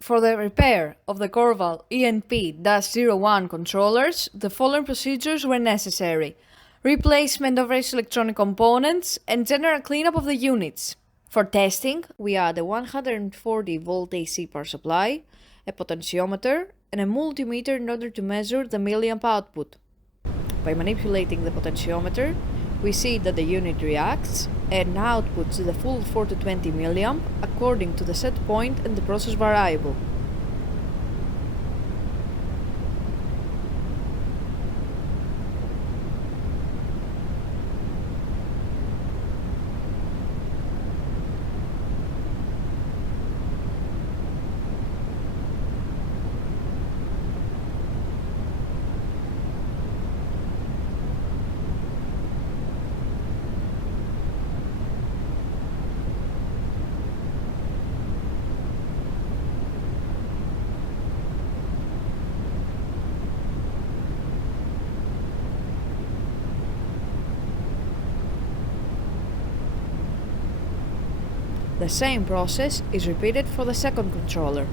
For the repair of the Korval E&P-01 controllers, the following procedures were necessary: replacement of various electronic components and general cleanup of the units. For testing, we add a 140-volt AC power supply, a potentiometer, and a multimeter in order to measure the milliamp output. By manipulating the potentiometer, we see that the unit reacts and outputs the full 420 milliamp according to the set point and the process variable. The same process is repeated for the second controller.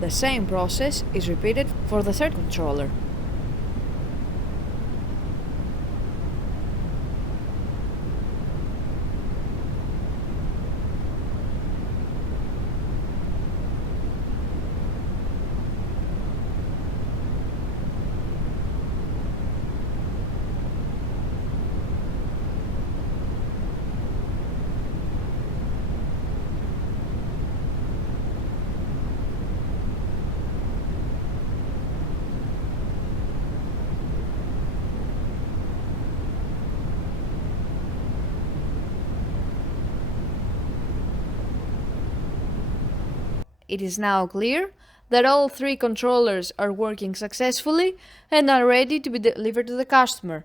The same process is repeated for the third controller. It is now clear that all three controllers are working successfully and are ready to be delivered to the customer.